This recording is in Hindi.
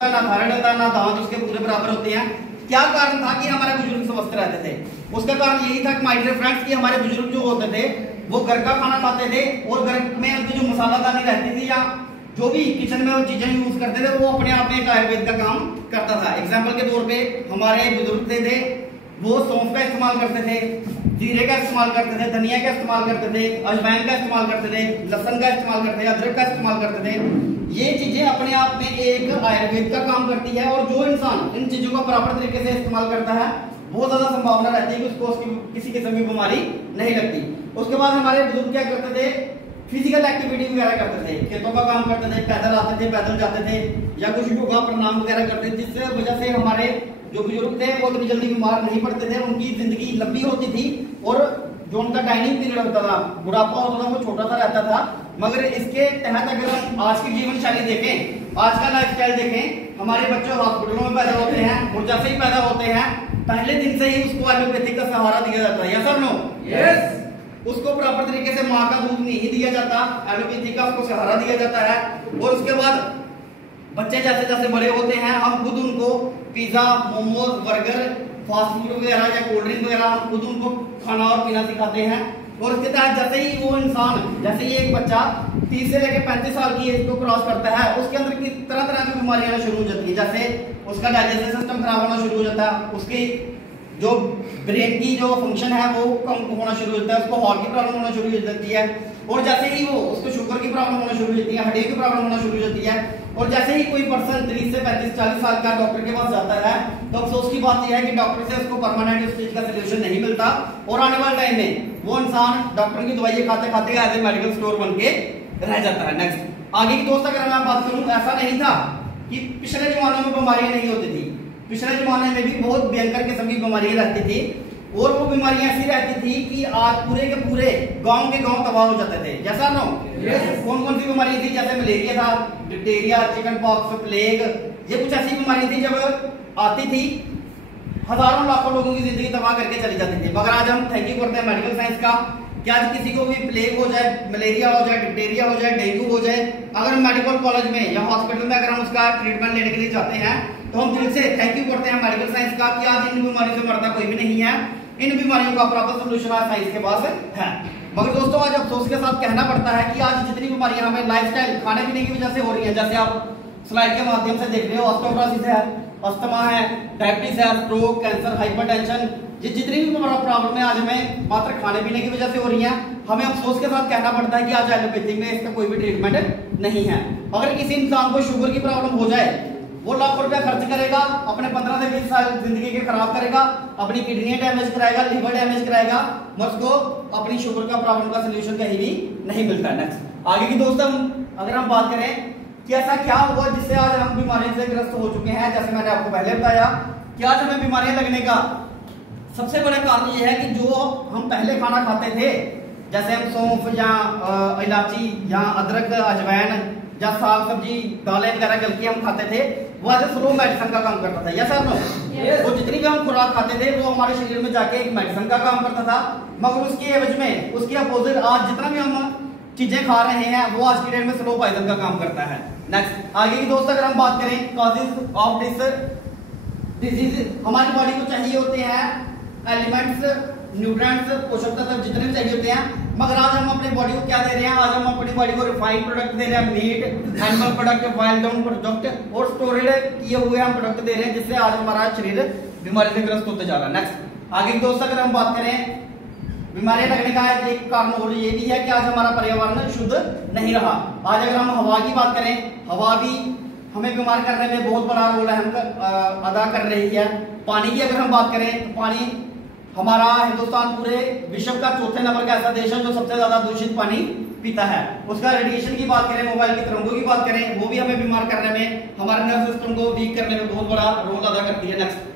ना धारण होता ना दांत उसके पूरे बराबर होते हैं। क्या कारण था कि हमारे बुजुर्ग स्वस्थ रहते थे? उसका कारण यही था कि माय डियर फ्रेंड्स कि हमारे बुजुर्ग जो होते थे वो घर का खाना खाते थे और घर में उनकी जो मसालादानी रहती थी या जो भी किचन में वो चीजें यूज करते थे वो अपने आप में एक आयुर्वेद का काम करता था। एग्जाम्पल के तौर पे हमारे बुजुर्ग थे वो सौंफ का इस्तेमाल करते थे, जीरे का इस्तेमाल करते थे, धनिया का इस्तेमाल करते थे, अजवाइन का इस्तेमाल करते थे, लहसुन का इस्तेमाल करते थे, अदरक का इस्तेमाल करते थे। ये चीजें अपने आप में एक आयुर्वेद का काम करती है और जो इंसान इन चीजों का प्रॉपर तरीके से इस्तेमाल करता है बहुत ज्यादा संभावना रहती है कि उसको किसी किस्म की बीमारी नहीं लगती। उसके बाद हमारे बुजुर्ग क्या करते थे? फिजिकल एक्टिविटी वगैरह करते थे, खेतों का काम करते थे, पैदल आते थे, पैदल जाते थे या कुछ योगा प्राणायाम वगैरह करते थे, जिससे वजह से हमारे जो बुजुर्ग थे वो इतनी जल्दी बीमार नहीं पड़ते थे, उनकी जिंदगी लंबी होती थी और जो उनका डाइनिंग पीरियड होता था, बुढ़ापा होता था, वो छोटा सा रहता था। मगर इसके तहत अगर हम आज की जीवन शैली देखें, आज का लाइफस्टाइल देखें, हमारे बच्चे हॉस्पिटलों में पैदा होते हैं और जैसे ही पैदा होते हैं पहले दिन से ही उसको एलोपैथिक का सहारा दिया जाता है। यस और नो? यस। उसको प्रॉपर तरीके से माँ का दूध नहीं दिया जाता, एलोपैथिक का उसको सहारा दिया जाता है और उसके बाद बच्चे जैसे जैसे बड़े होते हैं हम खुद उनको pizza, momos, burger, fast food वगैरह या कोल्ड ड्रिंक वगैरह हम खुद उनको खाना और पीना सिखाते हैं। और इसके तहत जैसे ही वो इंसान, जैसे ही एक बच्चा 30 से लेकर 35 साल की एज को क्रॉस करता है उसके अंदर की तरह तरह की बीमारियां आना शुरू हो जाती है। जैसे उसका डाइजेस्टिव सिस्टम खराब होना शुरू हो जाता है, उसकी जो ब्रेन की जो फंक्शन है वो कम होना शुरू हो जाता है, उसको हार्ट की प्रॉब्लम होना शुरू हो जाती है और जैसे ही वो उसको शुगर की प्रॉब्लम होना शुरू हो जाती है, हड्डियों की प्रॉब्लम होना शुरू हो जाती है। और जैसे ही कोई पर्सन 30 से 35-40 साल का डॉक्टर के पास जाता है तो अफसोस की बात यह है कि डॉक्टर से उसको परमानेंट उस चीज का सोल्यूशन नहीं मिलता और आने वाले टाइम में वो इंसान डॉक्टर की दवाइयां खाते खाते एज ए मेडिकल स्टोर बन के रह जाता है। नेक्स्ट आगे की दोस्त अगर मैं बात करूं, ऐसा नहीं था कि पिछले जमाने में बीमारियां नहीं होती थी, पिछले जमाने में भी बहुत भयंकर किस्म की बीमारियां रहती थी और वो बीमारियां ऐसी रहती थी कि आज पूरे के पूरे गांव के गांव तबाह हो जाते थे। जैसा नो? कौन कौन सी बीमारी थी? जैसे मलेरिया था, डिप्थीरिया, चिकन पॉक्स, प्लेग, ये कुछ ऐसी बीमारी थी जब आती थी हजारों लाखों लोगों की जिंदगी तबाह करके चली जाती थी। मगर आज हम थैंक यू करते हैं मेडिकल साइंस का कि आज किसी को भी प्लेग हो जाए, मलेरिया हो जाए, डिप्थीरिया हो जाए, डेंगू हो जाए, अगर मेडिकल कॉलेज में या हॉस्पिटल में अगर हम उसका ट्रीटमेंट लेने के लिए जाते हैं तो हम दिल से थैंक यू करते हैं मेडिकल साइंस का कि आज इन बीमारियों से मरता कोई भी नहीं है, इन बीमारियों का प्रॉपर सोल्यूशन आज साइंस के पास है। मगर दोस्तों आज अफसोस के साथ कहना पड़ता है कि आज जितनी बीमारियां हमें लाइफस्टाइल खाने पीने की वजह से हो रही है, जैसे आप स्लाइड के माध्यम से देख रहे हो, ऑस्टियोपोरोसिस है, अस्थमा है, डायबिटीज है, स्ट्रोक, कैंसर, हाइपरटेंशन, ये जितनी भी प्रॉब्लम है आज हमें मात्र खाने पीने की वजह से हो रही है। हमें अफसोस के साथ कहना पड़ता है कि आज एलोपैथी में इसका कोई भी ट्रीटमेंट नहीं है। अगर किसी इंसान को शुगर की प्रॉब्लम हो जाए वो लाखों रुपया खर्च करेगा, अपने 15 से 20 साल जिंदगी के खराब करेगा, अपनी किडनी डैमेज कराएगा, लिवर डैमेज कराएगा, मगर उसको अपनी शुगर का प्रॉब्लम का सोल्यूशन कहीं भी नहीं मिलता। नेक्स्ट आगे की दोस्तों अगर हम बात करें कि ऐसा क्या हुआ जिससे आज हम बीमारियों से ग्रस्त हो चुके हैं, जैसे मैंने आपको पहले बताया कि आज हमें बीमारियां लगने का सबसे बड़ा कारण यह है कि जो हम पहले खाना खाते थे, जैसे हम सौंफ या इलायची या अदरक, अजवाइन या साग सब्जी, दालें वगैरह गल के हम खाते थे, वो एज ए स्लो मेडिसिन का काम करता था। Yes sir no? वो जितनी भी हम खुराक खाते थे वो हमारे शरीर में जाके एक मेडिसिन का काम करता था, मगर उसके एवज में उसके अपोजिट आज जितना भी हम चीजें खा रहे हैं वो आज की डेट में स्लो पॉइजन का काम करता है। नेक्स्ट आगे की दोस्त अगर हम बात करें कॉजेज ऑफ दिस डिजीज, हमारी बॉडी को चाहिए होते हैं एलिमेंट्स, न्यूट्रिएंट्स, पोषक तत्व जितने चाहिए होते हैं, मगर आज हम अपनी बॉडी को क्या दे रहे हैं? आज हम अपनी बॉडी को रिफाइंड प्रोडक्ट दे रहे हैं, meat, animal product, wild down product और स्टोरेड किए हुए हम प्रोडक्ट दे रहे हैं, जिससे आज हमारा शरीर बीमारी से ग्रस्त होते जा रहा है। नेक्स्ट आगे की दोस्त अगर हम बात करें बीमारियां लगने का एक कारण और ये भी है कि आज हमारा पर्यावरण शुद्ध नहीं रहा। आज अगर हम हवा की बात करें, हवा भी हमें बीमार करने में बहुत बड़ा रोल अदा कर रही है। पानी की अगर हम बात करें तो पानी हमारा हिंदुस्तान पूरे विश्व का चौथे नंबर का ऐसा देश है जो सबसे ज्यादा दूषित पानी पीता है। उसका रेडिएशन की बात करें, मोबाइल की तरंगों की बात करें, वो भी हमें बीमार करने में, हमारे नर्व सिस्टम को वीक करने में बहुत बड़ा रोल अदा करती है। नेक्स्ट